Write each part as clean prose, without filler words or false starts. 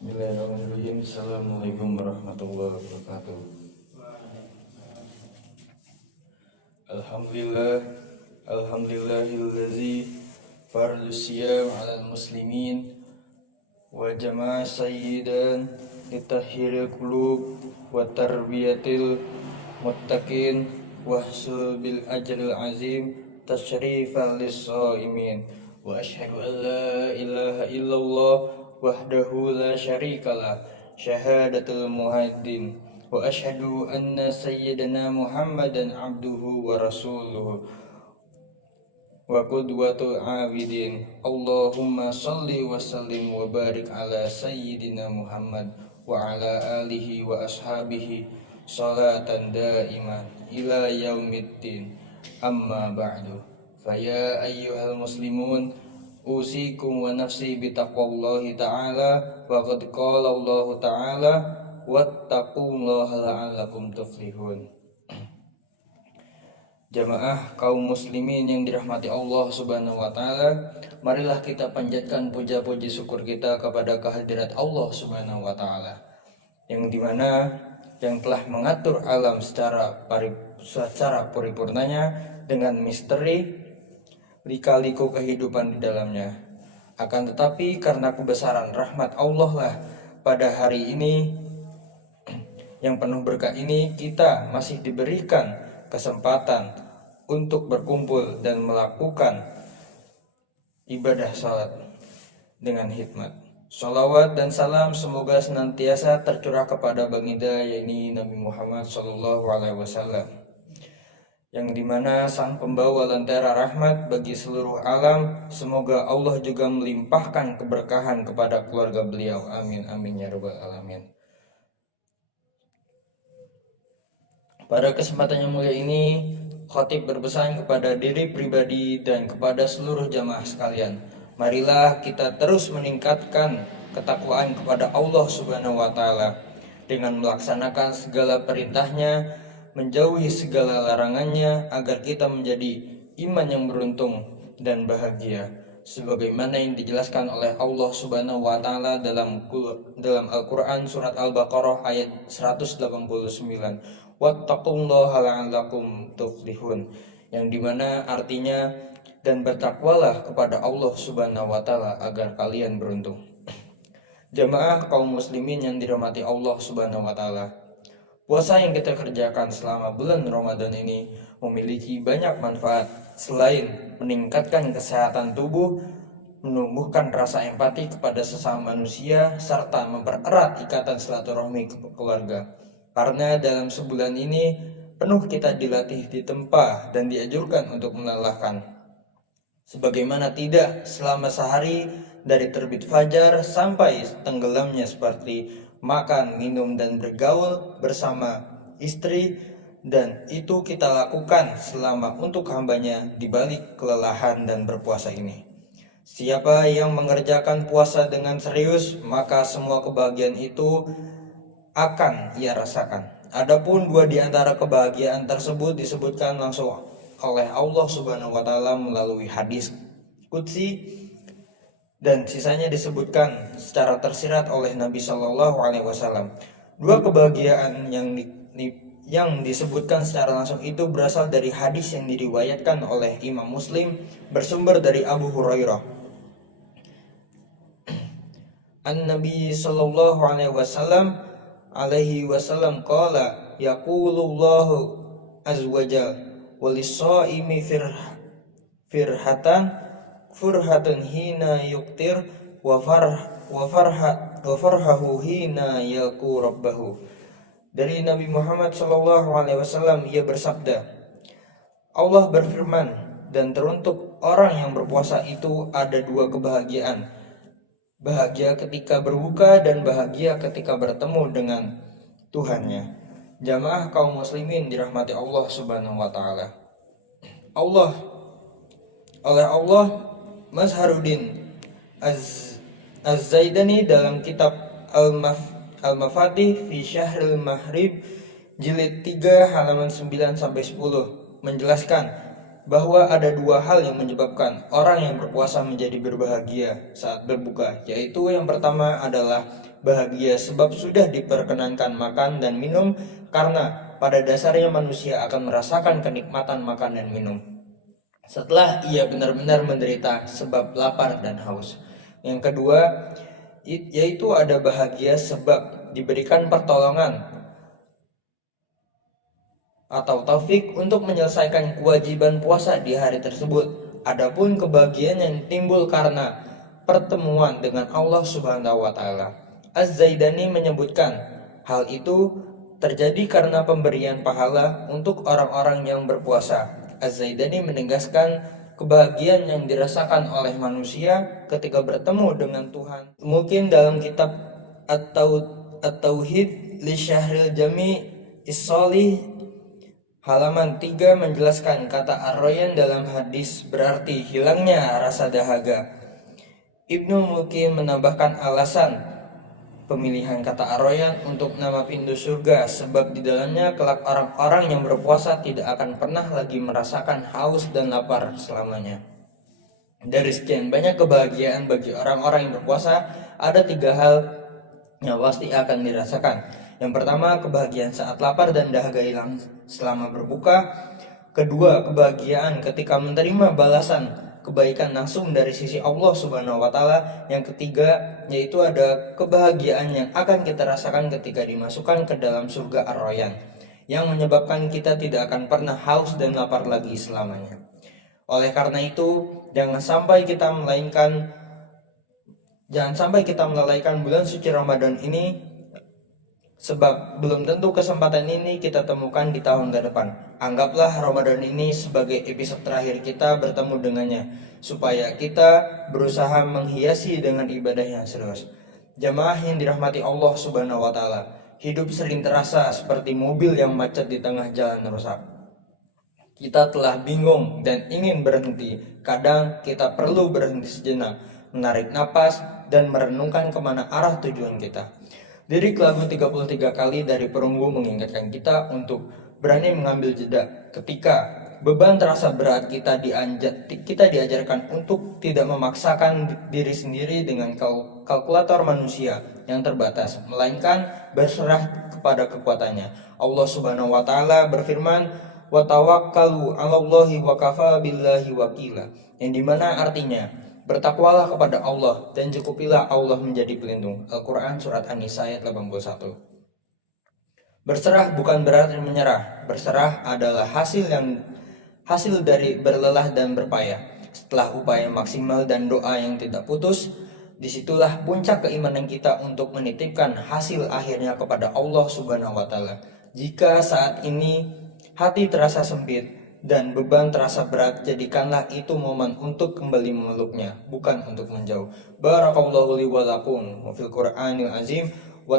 Bismillahirrahmanirrahim. Assalamualaikum warahmatullahi wabarakatuh. Alhamdulillahillazi fardus siyam 'alal muslimin wa jama'a sayyidan litahhiril qulub wa tarbiyatil muttaqin wa hsul bil ajril azim tasyrifan lis-shaimin wa asyhadu an la ilaha illallah wahdahu la syarikalah syahadatul muhaddin wa asyhadu anna sayyidana Muhammadan abduhu wa rasuluhu wa qudwatul abidin. Allahumma salli wa sallim wa barik ala sayyidina Muhammad wa ala alihi wa ashabihi salatan daiman ila yaumiddin. Amma ba'du, faya ayyuhal muslimun, usikum wa nafsi bitaqwallahi ta'ala wa qad qala Allah ta'ala wattaqullaha la'allakum tuflihun. Jamaah kaum muslimin yang dirahmati Allah Subhanahu wa taala, marilah kita panjatkan puja-puji syukur kita kepada kehadirat Allah Subhanahu wa taala yang dimana yang telah mengatur alam secara paripurnanya dengan misteri lika-liku kehidupan di dalamnya. Akan tetapi karena kebesaran rahmat Allah lah, pada hari ini yang penuh berkah ini kita masih diberikan kesempatan untuk berkumpul dan melakukan ibadah salat dengan hikmat. Shalawat dan salam semoga senantiasa tercurah kepada baginda yakni Nabi Muhammad SAW, yang dimana sang pembawa lentera rahmat bagi seluruh alam. Semoga Allah juga melimpahkan keberkahan kepada keluarga beliau. Amin amin ya rabbal alamin. Pada kesempatan yang mulia ini, khatib berpesan kepada diri pribadi dan kepada seluruh jamaah sekalian, marilah kita terus meningkatkan ketakwaan kepada Allah Subhanahu wa taala dengan melaksanakan segala perintahnya, menjauhi segala larangannya, agar kita menjadi iman yang beruntung dan bahagia sebagaimana yang dijelaskan oleh Allah Subhanahu wa taala dalam Al-Qur'an surat Al-Baqarah ayat 189, wattaqullaha la'allakum tuflihun, yang dimana artinya dan bertakwalah kepada Allah Subhanahu wa taala agar kalian beruntung. Jamaah kaum muslimin yang dirahmati Allah Subhanahu wa taala, puasa yang kita kerjakan selama bulan Ramadan ini memiliki banyak manfaat. Selain meningkatkan kesehatan tubuh, menumbuhkan rasa empati kepada sesama manusia, serta mempererat ikatan silaturahmi keluarga. Karena dalam sebulan ini penuh kita dilatih ditempa dan dianjurkan untuk melelahkan. Sebagaimana tidak selama sehari dari terbit fajar sampai tenggelamnya, seperti makan, minum, dan bergaul bersama istri, dan itu kita lakukan selama untuk hambanya di balik kelelahan dan berpuasa ini. Siapa yang mengerjakan puasa dengan serius, maka semua kebahagiaan itu akan ia rasakan. Adapun dua di antara kebahagiaan tersebut disebutkan langsung oleh Allah Subhanahu wa taala melalui hadis qudsi, dan sisanya disebutkan secara tersirat oleh Nabi Shallallahu alaihi wasallam. Dua kebahagiaan yang disebutkan secara langsung itu berasal dari hadis yang diriwayatkan oleh Imam Muslim bersumber dari Abu Hurairah. An-Nabi Shallallahu alaihi wasallam qala yaqulullahu azwajal walis-shaimi furhatun hina yuktir wa farhahu hina yalqu rabbahu. Dari Nabi Muhammad SAW, ia bersabda, Allah berfirman, dan teruntuk orang yang berpuasa itu ada dua kebahagiaan, bahagia ketika berbuka dan bahagia ketika bertemu dengan Tuhannya. Jamaah kaum muslimin dirahmati Allah Subhanahu wa taala, oleh Allah Mazharuddin Az-Zaidani dalam kitab Al-Mafatih fi Syahril Mahrib jilid 3 halaman 9-10 menjelaskan bahwa ada dua hal yang menyebabkan orang yang berpuasa menjadi berbahagia saat berbuka, yaitu yang pertama adalah bahagia sebab sudah diperkenankan makan dan minum, karena pada dasarnya manusia akan merasakan kenikmatan makan dan minum setelah ia benar-benar menderita sebab lapar dan haus. Yang kedua, yaitu ada bahagia sebab diberikan pertolongan atau taufik untuk menyelesaikan kewajiban puasa di hari tersebut. Adapun kebahagiaan yang timbul karena pertemuan dengan Allah Subhanahu wa taala. Az-Zaidani menyebutkan hal itu terjadi karena pemberian pahala untuk orang-orang yang berpuasa. Az-Zaidani menegaskan kebahagiaan yang dirasakan oleh manusia ketika bertemu dengan Tuhan. Mungkin dalam kitab At-Tauhid li Syahril Jami' Is-Sholih halaman 3 menjelaskan kata Ar-Royan dalam hadis berarti hilangnya rasa dahaga. Ibnu Muqim menambahkan alasan pemilihan kata Ar-Royan untuk nama pintu surga sebab di dalamnya kelak orang-orang yang berpuasa tidak akan pernah lagi merasakan haus dan lapar selamanya. Dari sekian banyak kebahagiaan bagi orang-orang yang berpuasa, ada 3 hal yang pasti akan dirasakan. Yang pertama, kebahagiaan saat lapar dan dahaga hilang selama berbuka. Kedua, kebahagiaan ketika menerima balasan kebaikan langsung dari sisi Allah Subhanahu wa taala. Yang ketiga, yaitu ada kebahagiaan yang akan kita rasakan ketika dimasukkan ke dalam surga Ar-Royan, yang menyebabkan kita tidak akan pernah haus dan lapar lagi selamanya. Oleh karena itu, jangan sampai kita melalaikan bulan suci Ramadan ini, sebab belum tentu kesempatan ini kita temukan di tahun ke depan. Anggaplah Ramadan ini sebagai episode terakhir kita bertemu dengannya, supaya kita berusaha menghiasi dengan ibadah yang serius. Jamaah yang dirahmati Allah Subhanahu wa taala, hidup sering terasa seperti mobil yang macet di tengah jalan rusak. Kita telah bingung dan ingin berhenti. Kadang kita perlu berhenti sejenak, menarik napas dan merenungkan kemana arah tujuan kita. Lirik lagu 33 kali dari Perunggu mengingatkan kita untuk berani mengambil jeda. Ketika beban terasa berat, kita diajarkan untuk tidak memaksakan diri sendiri dengan kalkulator manusia yang terbatas, melainkan berserah kepada kekuatannya. Allah Subhanahu wa taala berfirman, "Wa tawakkalu 'alallahi wa kafa billahi wakila." Yang dimana artinya, bertakwalah kepada Allah dan cukupilah Allah menjadi pelindung. Al-Quran Surat An-Nisa ayat 81. Berserah bukan berarti menyerah. Berserah adalah hasil dari berlelah dan berpayah. Setelah upaya maksimal dan doa yang tidak putus, disitulah puncak keimanan kita untuk menitipkan hasil akhirnya kepada Allah Subhanahu wa taala. Jika saat ini hati terasa sempit dan beban terasa berat, jadikanlah itu momen untuk kembali memeluknya, bukan untuk menjauh. Barakallahu li wa lakum wa fil Qur'anil azim wa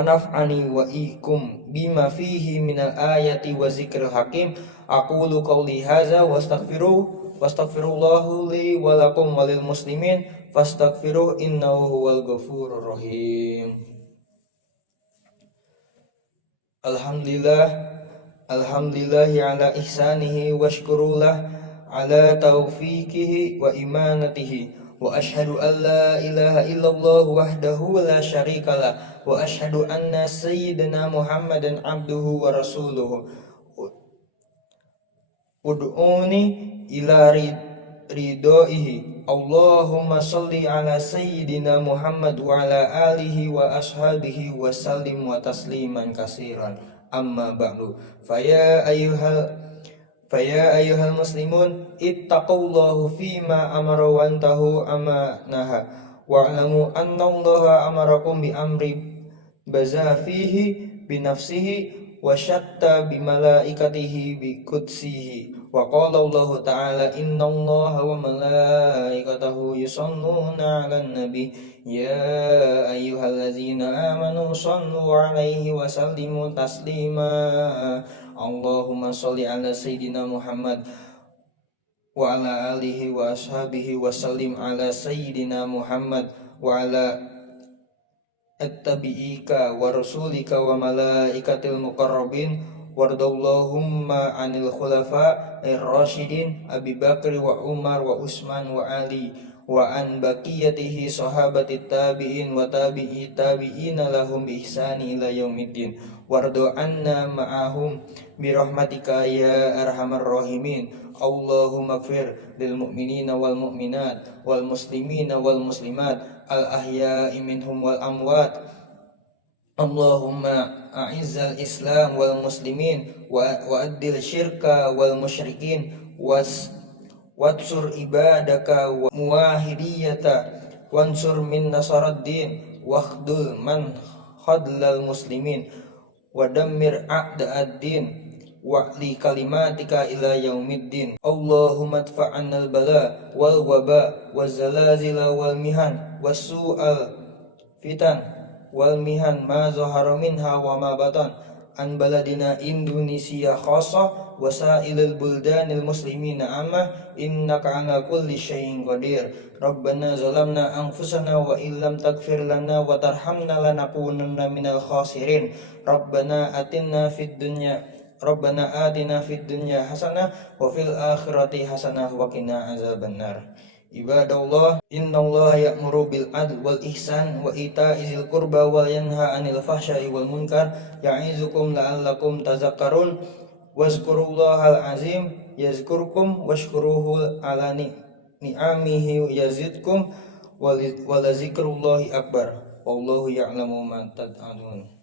naf'ani wa ikum bima fihi minal ayati wa zikril hakim. Aqulu qawli hadza wastaghfirullahu li wa lakum walil muslimin fastaghfiruh innahu huwal ghafurur rahim. Alhamdulillahi ala ihsanihi wa syukurulah ala taufiqihi wa imanatihi wa ashhadu an la ilaha illallah wahdahu la syarikalah wa ashhadu anna sayyidina Muhammadan abduhu wa rasuluhu. Ud'uni ila ridaihi. Allahumma salli ala sayyidina Muhammad wa ala alihi wa ashabihi wa sallim wa tasliman kasiran. Amma ba'du. Faya ayyuhal muslimun ittaqullahu fima amara wa antahu amma naha wa'lamu anna allaha amarakum bi amri baza fihi bi nafsihi wa syatta bi malaikatihi bi qudsihi wa qala Allah ta'ala inna allaha wa malaikatahu yusalluna 'alan nabi ya ayyuhallazina amanu sallu 'alaihi wa sallimu taslima. Allahumma sholli ala sayyidina Muhammad wa ala alihi wa ashabihi wa sallim ala sayyidina Muhammad wa ala attabi'ika wa rasulika wa malaikatil muqarrabin wardallahumma anil khulafa ar-rasyidin Abi Bakr wa Umar wa Utsman wa Ali wa an baqiyatihi sahabati tabi'in wa tabi'i tabi'ina lahum bi ihsani ila yaumiddin wardu anna ma'ahum bi rahmatika ya arhamar rahimin. Allahumma ighfir lil mu'minina wal mu'minat wal muslimina wal muslimat al ahya'i minhum wal amwat. Allahumma a'izzal islam wal muslimin wa addil syirka wal musyrikin wansur ibadaka wa muwahidiyata wansur min nasaraddin wakhdul man khadlal muslimin wa dammir a'da'ad-din wa'li kalimatika ila yaumiddin. Allahumma adfa'annal bala wal waba waz zalazila wal mihan wasu'al fitan wal mihan ma zahara minha wa ma batan an baladina Indonesia khassa wa sa'ilil buldanil muslimina amma innaka ala kulli syai'in qadir. Rabbana zalamna anfusana wa illam taghfir lana wa tarhamna lanakunanna minal khasirin. Rabbana atina fid dunya hasanah wa fil akhirati hasanah wa qina azabannar. Ibadallah, innallaha ya'muru bil adl wal ihsan wa ita'izil qurba wal yanha 'anil fahsya'i wal munkar ya'izukum la'allakum tazakkarun. Wazkurullahal azim yazkurkum washkuruhu ala ni'amihi yazidkum wa lazikrullahi akbar. Wallahu ya'lamu ma tad'un.